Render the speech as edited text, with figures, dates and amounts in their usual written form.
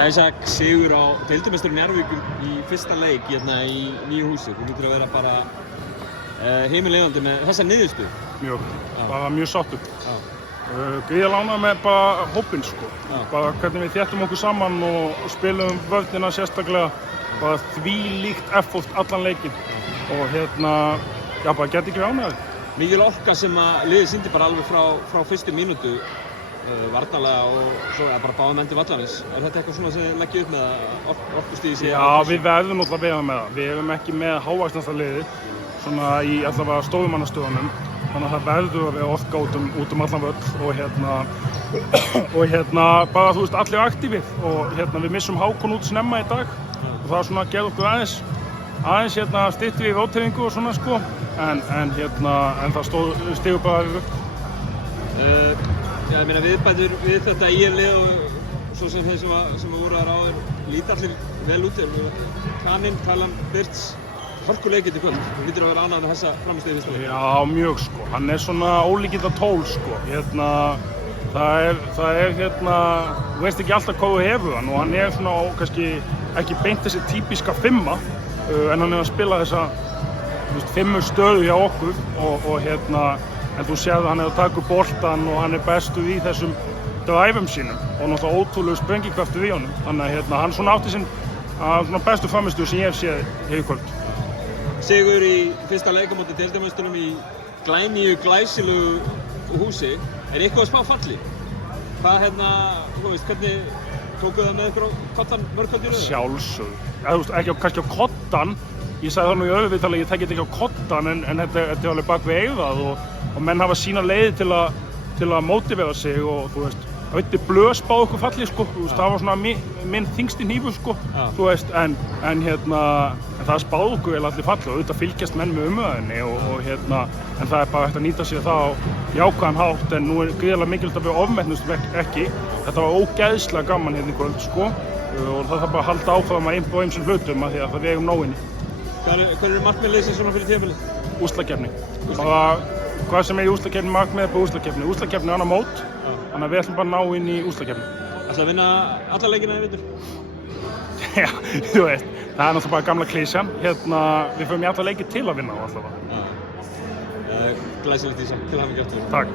Ísak, sigur á deildarmeisturinn Njarðvíkum í fyrsta leik hérna í nýju húsi. Þú lítur að vera bara himinlifandi með þessa niðurstöðu. Mjög, bara mjög sáttur. Gríðarlega ánægður með bara hópinn sko. Bara hvernig við þéttum okkur saman og spilum vörnina sérstaklega. Bara þvílíkt effort allan leikinn. Og já bara geti ekki verið ánægður. Mikil orka sem að liðið sýndi bara alveg frá fyrstu mínútu. Varnarlega og svo bara báða menn til vallarins. Þetta eitthvað svona sem þið leggja upp með að orkustíði sé? Já, við verðum náttúrulega að vera með það. Við erum ekki með hávaxnasta liðið, svona í allavega stórumannastöðunum. Þannig að það verður að vera orka út um allan völl og bara þú veist allir aktífið og við missum Hákon út snemma í dag og það svona gerði okkur aðeins styttri í róteringu og svona sko en það stigur bara upp. Já, ég meina viðbætur við þetta IR-lið og svo sem þeir sem voru þar áður líta allir vel út. Kaninn, Talan, Birts, hörkuleikir til kvöld. Þú hlýtur að vera ánægður með þessa frammistöðu fyrsta leik. Já, mjög sko. Hann er svona ólíkinda tól sko. Það er þú veist ekki alltaf hvað þú hefur hann og hann er svona kannski ekki beint þessi típiska fimma en hann er að spila þessa fimmu stöðu hjá okkur en þú séð að hann er að taka upp boltann og hann er bestur í þessum dræfum sínum og náttúrulega ótrúlegu sprengikraftur í honum. Þannig að hann svona átti sinn bestu frammistöðu sem ég hef séð hér í kvöld. Sigur í fyrsta leik á móti deildarmeisturunum í glænýju glæsilegu húsi. Er eitthvað að spá falli? Þú veist, hvernig tókuð það með ykkur á kottan mörg kvöld í röð? Sjálfsögðu. Ekki kannski á kottan. Ég sagði það nú í öðru viðtali að ég tekið ekki á kottan en þetta er alveg bak við eyrað og menn hafa sína leiði til að mótivera sig og þú veist, það veitir blöð spá okkur falli sko, þú veist, það var svona minn þyngsti hnífur sko, þú veist, en það spáði okkur vel allir falli og auðvitað fylgjast menn með umræðinni en það er bara hægt að nýta sér það á jákvæðan hátt en nú er gríðarlega mikilvægt að við ofmetnumst ekki. Þetta var ógeðslega gaman hérna í kvöld sko og það þarf bara að halda áfram að einbúa ýmsum hlutum af því að við eigum nóg inni. Hver eru markmið liðsins svona fyrir tímabilið? Úrslitakeppni. Hvað sem er í úrslitakeppni, markmið er på úrslitakeppni. Úrslitakeppni er annað mót, þannig að við ætlum bara að ná inn í úrslitakeppni. Ætla að vinna alla leikina í vetur? Já, þú veist, það er náttúrulega bara gamla klísjan. Við förum í alla leiki til að vinna á allavega. Glæsilegt Ísak, til hamingju aftur. Takk.